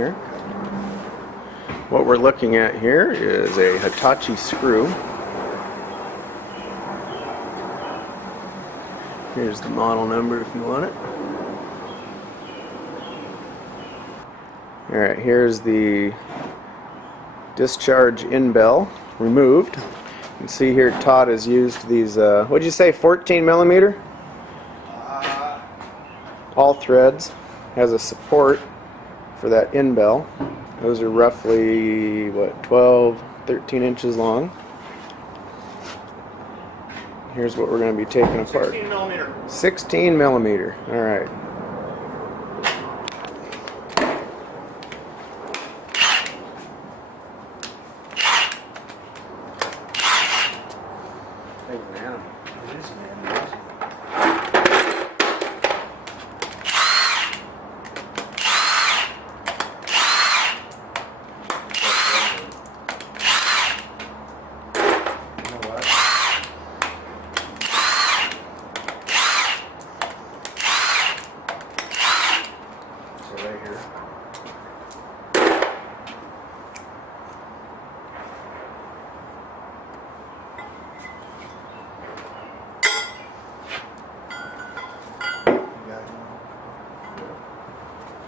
here. What we're looking at here is a Hitachi screw. Here's the model number if you want it. Alright, here's the discharge in bell removed. You can see here Todd has used these, what'd you say, 14 millimeter? All threads. Has a support for that in bell. Those are roughly, what, 12, 13 inches long. Here's what we're going to be taking apart. 16 millimeter. 16 millimeter. Alright.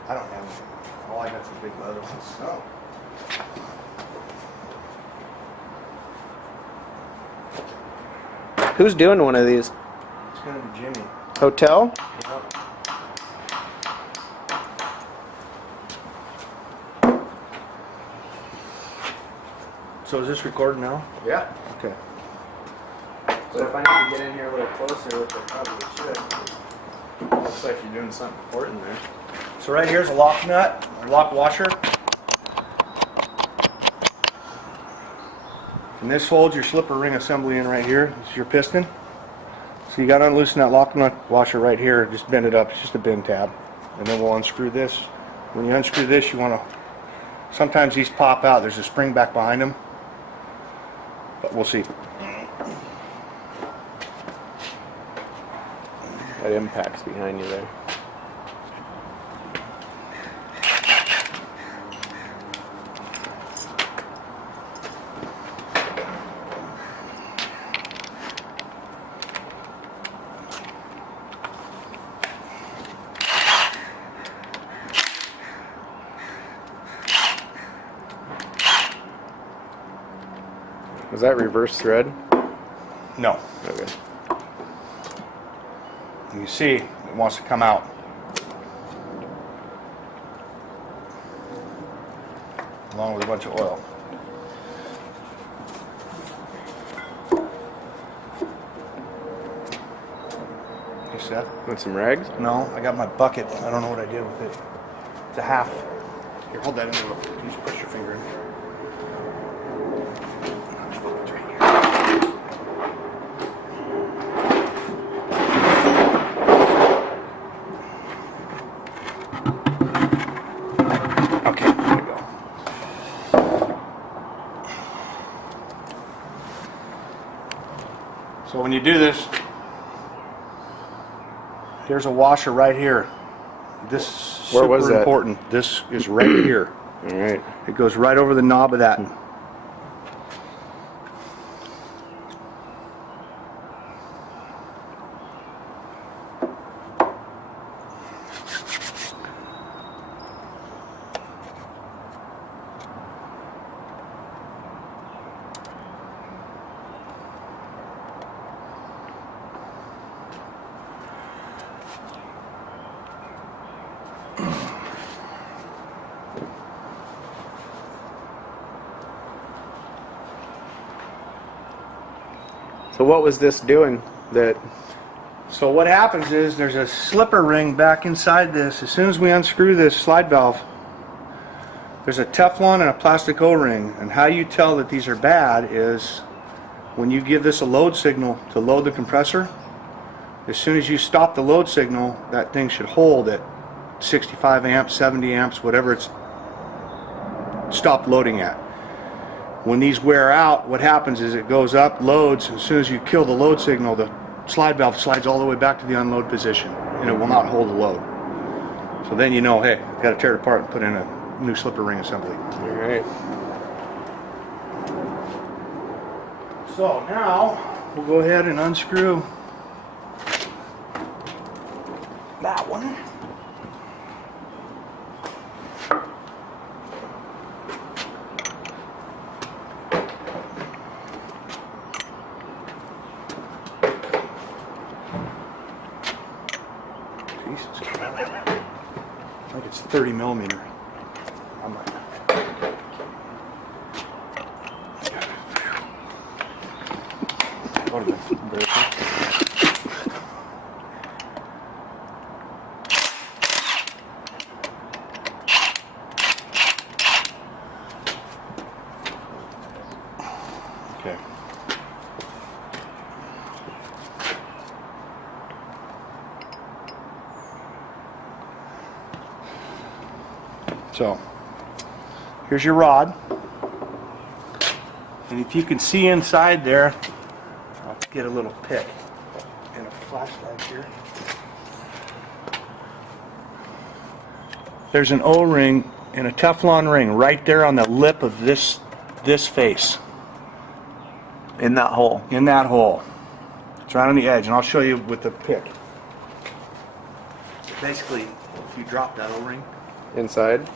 I don't have them. All I got is the big leather ones. Oh. Who's doing one of these? It's going to be Jimmy. Hotel? Yep. So is this recording now? Yeah. Okay. So if I need to get in here a little closer, which I probably should. Looks like you're doing something important there. So right here's a lock nut, or lock washer. And this holds your slipper ring assembly in right here. This is your piston. So you got to unloosen that lock nut washer right here. Just bend it up. It's just a bend tab. And then we'll unscrew this. When you unscrew this, you want to... Sometimes these pop out. There's a spring back behind them. But we'll see. That impact's behind you there. Was that reverse thread? No. Okay. You see, it wants to come out. Along with a bunch of oil. Hey Seth? Want some rags? No, I got my bucket. I don't know what I did with it. It's a half. Here, hold that in there. You just push your finger in. So when you do this, here's a washer right here. This is super important. This is right here. All right. It goes right over the knob of that. So what was this doing that... So what happens is there's a slipper ring back inside this. As soon as we unscrew this slide valve, there's a Teflon and a plastic O-ring. And how you tell that these are bad is when you give this a load signal to load the compressor, as soon as you stop the load signal, that thing should hold at 65 amps, 70 amps, whatever it's stopped loading at. When these wear out, what happens is it goes up, loads, as soon as you kill the load signal, the slide valve slides all the way back to the unload position, and it will not hold the load. So then you know, hey, got to tear it apart and put in a new slipper ring assembly. All right. So now we'll go ahead and unscrew that one. Jesus Christ. I think it's 30 millimeter. I'm like, what have been embarrassing. Okay. So, here's your rod. And if you can see inside there, I'll get a little pick and a flashlight here. There's an O-ring and a Teflon ring right there on the lip of this face. In that hole. In that hole. It's right on the edge, and I'll show you with the pick. Basically, if you drop that O-ring, Inside.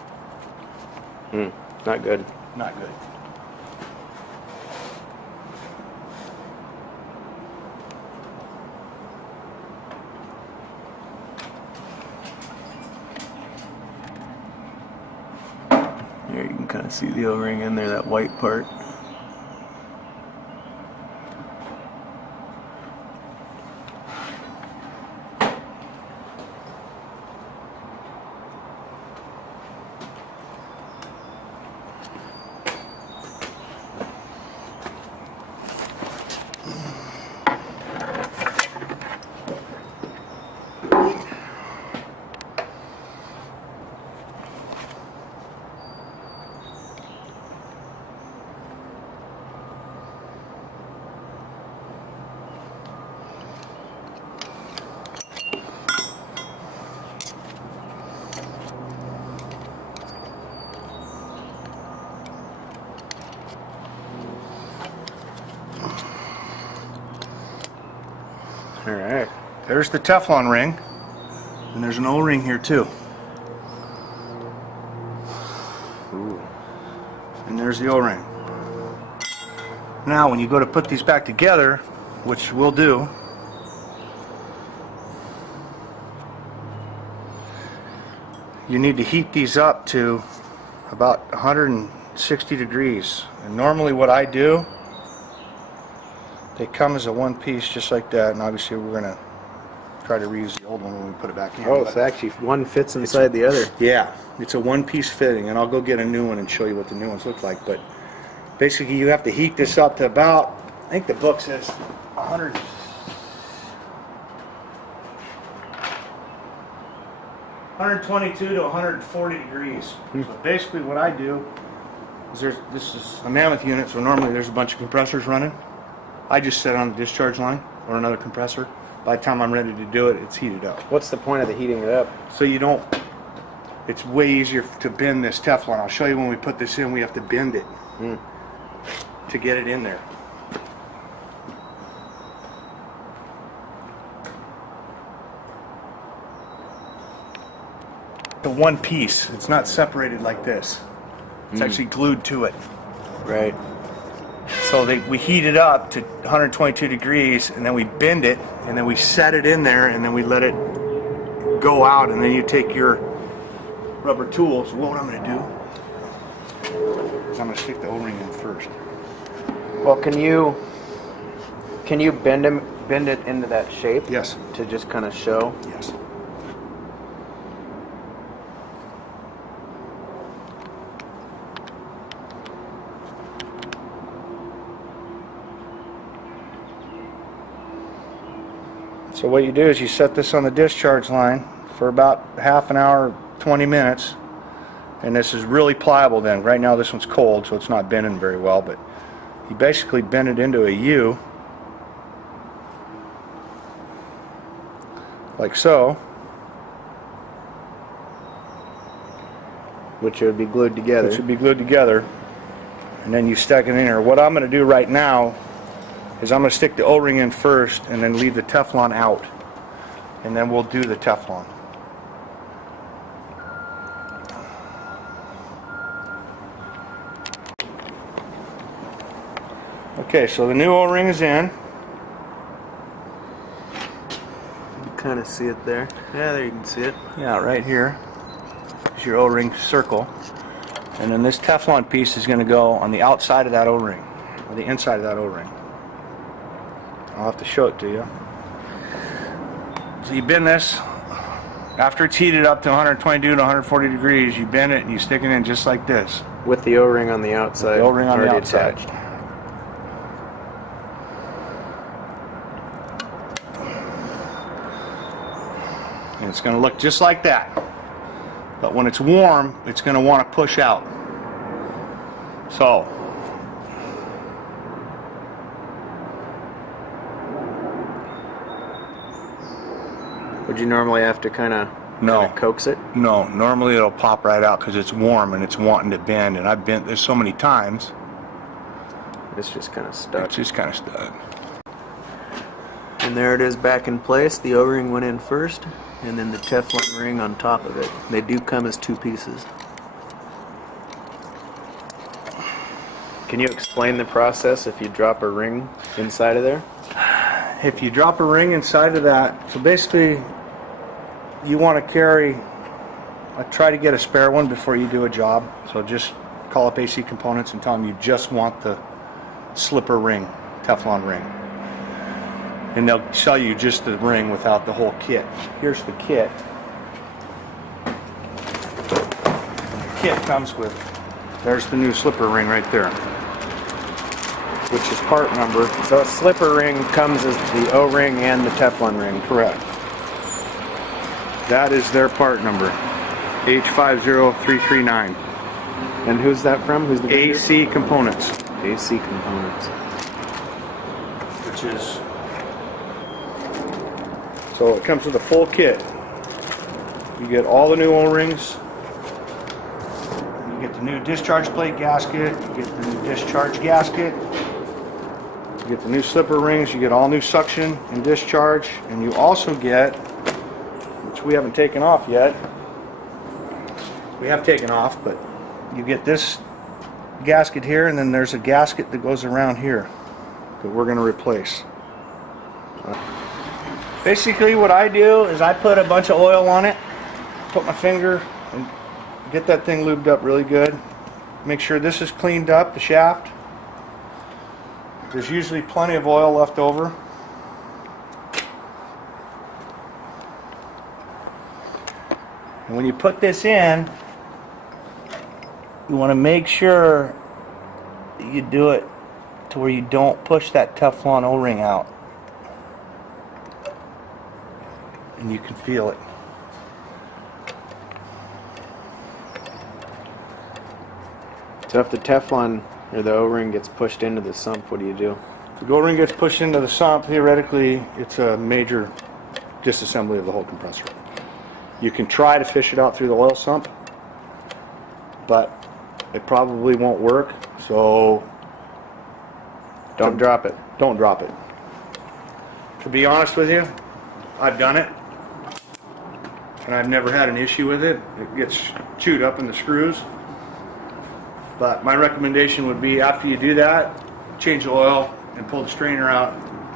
Not good. not good. Here you can kind of see the O-ring in there, that white part. All right. There's the Teflon ring, and there's an O-ring here too. Ooh. And there's the O-ring. Now when you go to put these back together, which we'll do, you need to heat these up to about 160 degrees. And normally what I do, they come as a one piece just like that, and obviously we're gonna try to reuse the old one when we put it back in. Oh, but so actually one fits inside the other. yeah, it's a one piece fitting, and I'll go get a new one and show you what the new ones look like. But basically you have to heat this up to about, I think the book says 122 to 140 degrees. So basically what I do is this is a mammoth unit, so normally there's a bunch of compressors running. I just set it on the discharge line or another compressor. By the time I'm ready to do it, it's heated up. What's the point of the heating it up? So you don't, it's way easier to bend this Teflon. I'll show you when we put this in, we have to bend it to get it in there. The one piece, it's not separated like this. It's actually glued to it. Right. So we heat it up to 122 degrees, and then we bend it, and then we set it in there, and then we let it go out, and then you take your rubber tools. What I'm going to do is I'm going to stick the O-ring in first. Well, can you bend it into that shape? Yes. To just kind of show. Yes. So what you do is you set this on the discharge line for about half an hour, 20 minutes, and this is really pliable then. Right now this one's cold, so it's not bending very well, but you basically bend it into a U, like so. Which would be glued together. It should be glued together, and then you stick it in here. What I'm going to do right now is I'm going to stick the O-ring in first and then leave the Teflon out, and then we'll do the Teflon. Okay, so the new O-ring is in. You kind of see it there. Yeah, there you can see it. Yeah, right here is your O-ring circle. And then this Teflon piece is going to go on the outside of that O-ring, or the inside of that O-ring. I'll have to show it to you. So you bend this. After it's heated up to 122 to 140 degrees, you bend it and you stick it in just like this. With the O-ring on the outside. With the O-ring on the already outside. attached. And it's going to look just like that. But when it's warm, it's going to want to push out. So, Would you normally have to kind of coax it? No, normally it'll pop right out because it's warm and it's wanting to bend. And I've bent this so many times. It's just kind of stuck. It's just kind of stuck. And there it is back in place. The O-ring went in first, and then the Teflon ring on top of it. They do come as two pieces. Can you explain the process if you drop a ring inside of there? If you drop a ring inside of that, so basically you want to carry, try to get a spare one before you do a job. So just call up AC Components and tell them you just want the slipper ring, Teflon ring. And they'll sell you just the ring without the whole kit. Here's the kit. The kit comes with, there's the new slipper ring right there, which is part number. So a slipper ring comes as the O-ring and the Teflon ring. Correct. That is their part number, H50339. And who's that from? Who's the vendor? AC Components. AC Components. Which is, so it comes with a full kit. You get all the new O-rings. You get the new discharge plate gasket. You get the new discharge gasket. You get the new slipper rings. You get all new suction and discharge. And you also get, which we haven't taken off yet. We have taken off, but you get this gasket here, and then there's a gasket that goes around here that we're going to replace. Basically what I do is I put a bunch of oil on it, put my finger and get that thing lubed up really good. Make sure this is cleaned up, the shaft. There's usually plenty of oil left over. And when you put this in, you want to make sure you do it to where you don't push that Teflon O-ring out. And you can feel it. So if the Teflon or the O-ring gets pushed into the sump, what do you do? If the O-ring gets pushed into the sump, theoretically, it's a major disassembly of the whole compressor. You can try to fish it out through the oil sump, but it probably won't work, so Don't drop it. don't drop it. To be honest with you, I've done it, and I've never had an issue with it. It gets chewed up in the screws. But my recommendation would be, after you do that, change the oil and pull the strainer out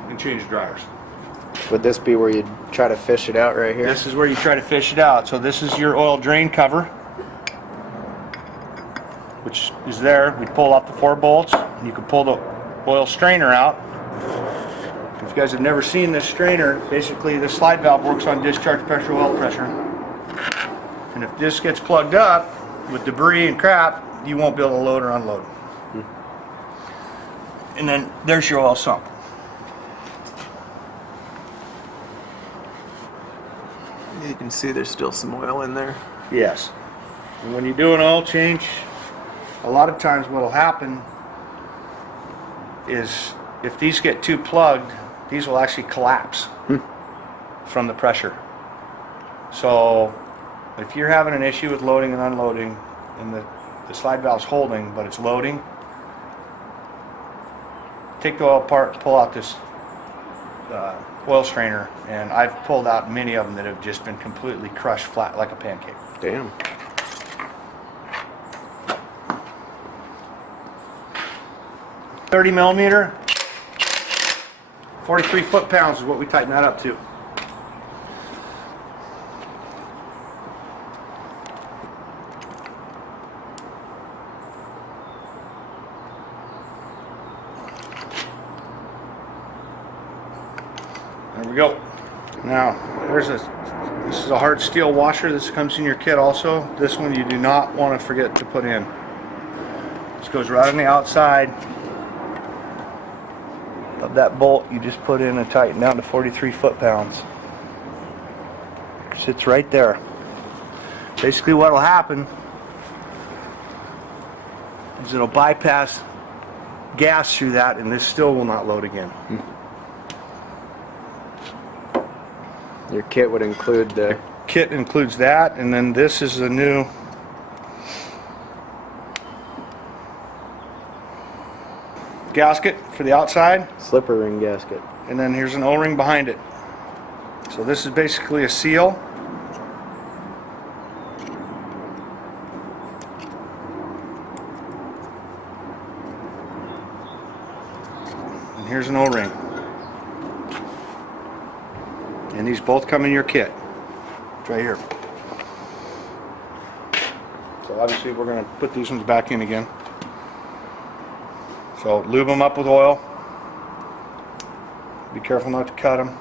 and change the dryers. Would this be where you'd try to fish it out right here? This is where you try to fish it out. So this is your oil drain cover, which is there. We pull out the 4 bolts. And you can pull the oil strainer out. If you guys have never seen this strainer, basically the slide valve works on discharge pressure, oil pressure. And if this gets plugged up with debris and crap, you won't be able to load or unload. And then there's your oil sump. You can see there's still some oil in there. Yes. And when you do an oil change, a lot of times what will happen is if these get too plugged, these will actually collapse from the pressure. So if you're having an issue with loading and unloading, and the slide valve's holding, but it's loading, take the oil apart, pull out this oil strainer, and I've pulled out many of them that have just been completely crushed flat like a pancake. Damn. .30mm, 43 foot-pounds is what we tighten that up to. There we go. Now, this is a hard steel washer. This comes in your kit also. This one you do not want to forget to put in. This goes right on the outside of that bolt. You just put in and tighten down to 43 foot-pounds. Sits right there. Basically what will happen is it'll bypass gas through that, and this still will not load again. Your kit would include the... Kit includes that, and then this is the new gasket for the outside, slipper ring gasket. and then here's an O-ring behind it. So this is basically a seal. And here's an O-ring. And these both come in your kit. It's right here. So obviously we're going to put these ones back in again. So lube them up with oil. Be careful not to cut them.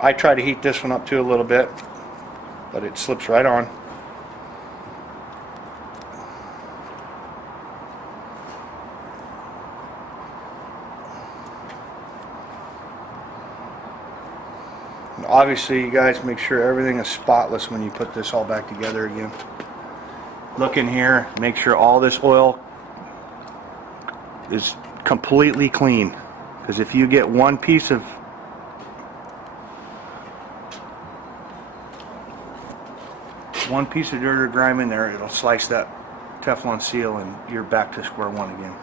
I try to heat this one up too a little bit, but it slips right on. And obviously you guys make sure everything is spotless when you put this all back together again. Look in here, make sure all this oil is completely clean, because if you get one piece of dirt or grime in there, it'll slice that Teflon seal and you're back to square one again.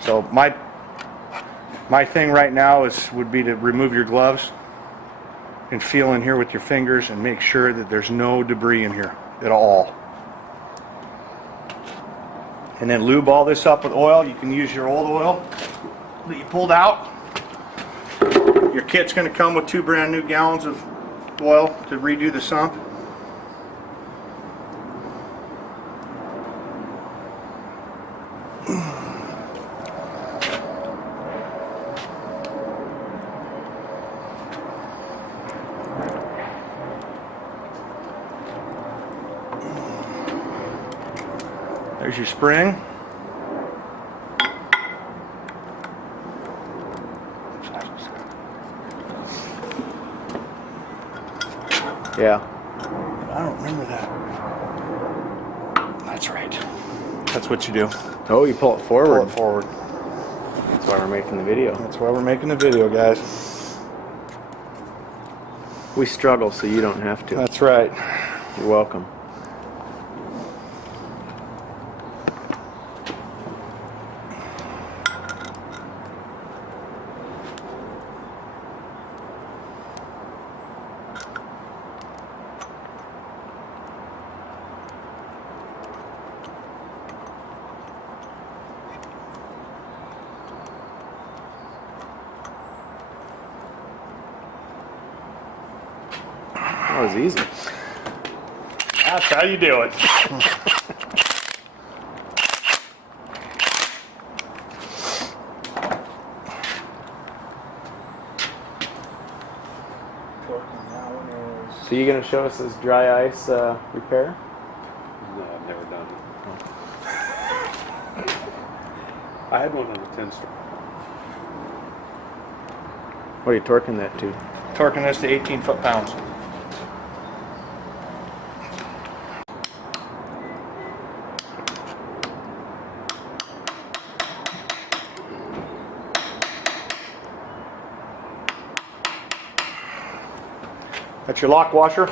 So my thing right now would be to remove your gloves and feel in here with your fingers and make sure that there's no debris in here at all. And then lube all this up with oil. You can use your old oil that you pulled out. Your kit's going to come with 2 brand new gallons of oil to redo the sump. There's your spring. Yeah. I don't remember that. That's right. That's what you do. Oh, you pull it forward. Pull it forward. That's why we're making the video. That's why we're making the video, guys. We struggle so you don't have to. That's right. You're welcome. That was easy. That's how you do it. So you gonna show us this dry ice repair? No, I've never done it. I had one on the 10 stroke. What are you torquing that to? Torquing this to 18 foot-pounds. That's your lock washer.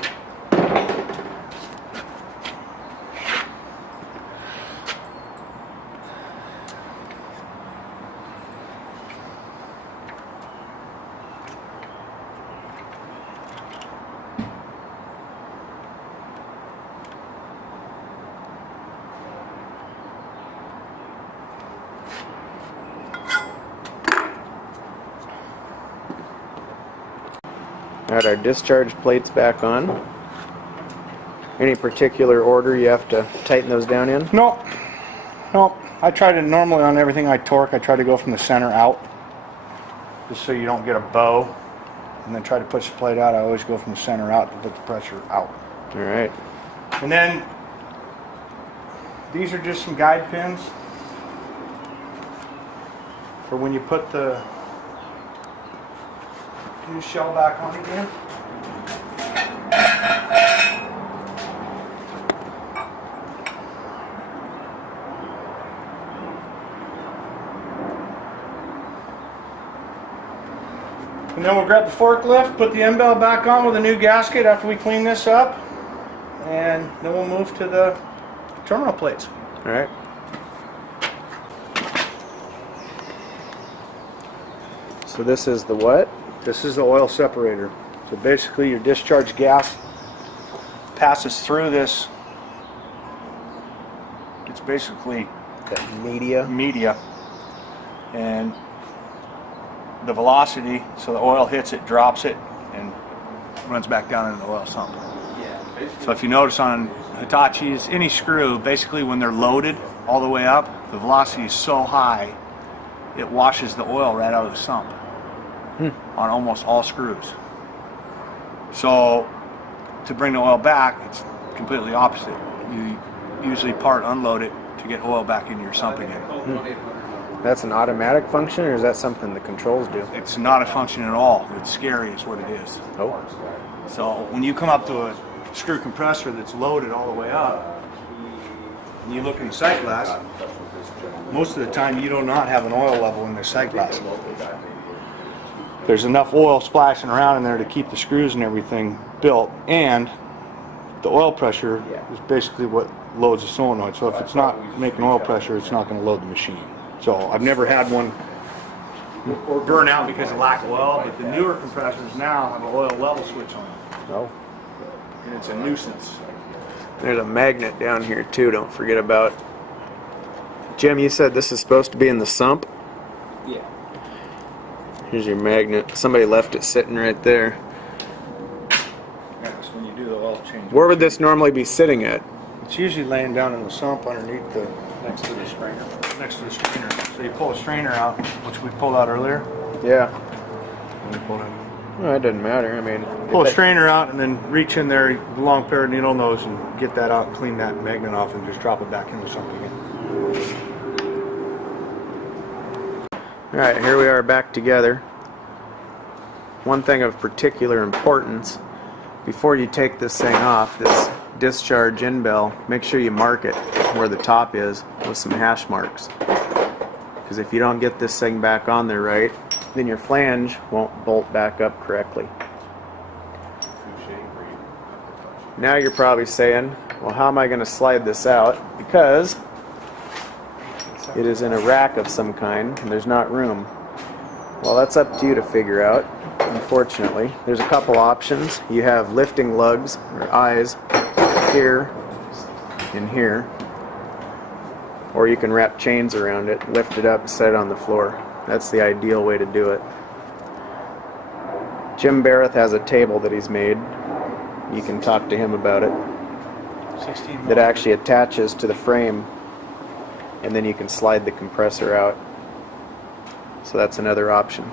Got our discharge plates back on. Any particular order you have to tighten those down in? No. I try to, normally on everything I torque, I try to go from the center out. Just so you don't get a bow. And then try to push the plate out. I always go from the center out to put the pressure out. Alright. And then, these are just some guide pins for when you put the new shell back on again. And then we'll grab the forklift, put the end bell back on with a new gasket after we clean this up, and then we'll move to the terminal plates. Alright. So this is the what? This is the oil separator. So basically your discharge gas passes through this. It's basically That media. media, and the velocity, so the oil hits it, drops it, and runs back down into the oil sump. So if you notice on Hitachi's, any screw, basically when they're loaded all the way up, the velocity is so high, it washes the oil right out of the sump on almost all screws. So to bring the oil back, it's completely opposite. You usually part unload it to get oil back into your sump again. That's an automatic function, or is that something the controls do? It's not a function at all. It's scary is what it is. Oh. So when you come up to a screw compressor that's loaded all the way up, and you look in the sight glass, most of the time you do not have an oil level in the sight glass. There's enough oil splashing around in there to keep the screws and everything built, and the oil pressure is basically what loads the solenoid. So if it's not making oil pressure, it's not going to load the machine. So I've never had one or burn out because of lack of oil, but the newer compressors now have an oil level switch on them, Oh. and it's a nuisance. There's a magnet down here too, don't forget about. Jim, you said this is supposed to be in the sump? Yeah. Here's your magnet. Somebody left it sitting right there. That's when you do the oil change. Where would this normally be sitting at? It's usually laying down in the sump underneath the, Next to the strainer. next to the strainer. So you pull a strainer out, which we pulled out earlier. Yeah. We pulled it. Well, it doesn't matter. I mean, Pull a if it- strainer out and then reach in there with a long pair of needle nose and get that out, clean that magnet off, and just drop it back in the sump again. All right, here we are back together. One thing of particular importance, before you take this thing off, this discharge in bell, make sure you mark it where the top is with some hash marks. Because if you don't get this thing back on there right, then your flange won't bolt back up correctly. Now you're probably saying, well, how am I going to slide this out? Because it is in a rack of some kind and there's not room. Well, that's up to you to figure out. Unfortunately, there's a couple options. You have lifting lugs or eyes here and here, or you can wrap chains around it, lift it up, set it on the floor. That's the ideal way to do it. Jim Barrett has a table that he's made. You can talk to him about it. 16 That actually attaches to the frame, and then you can slide the compressor out. So that's another option.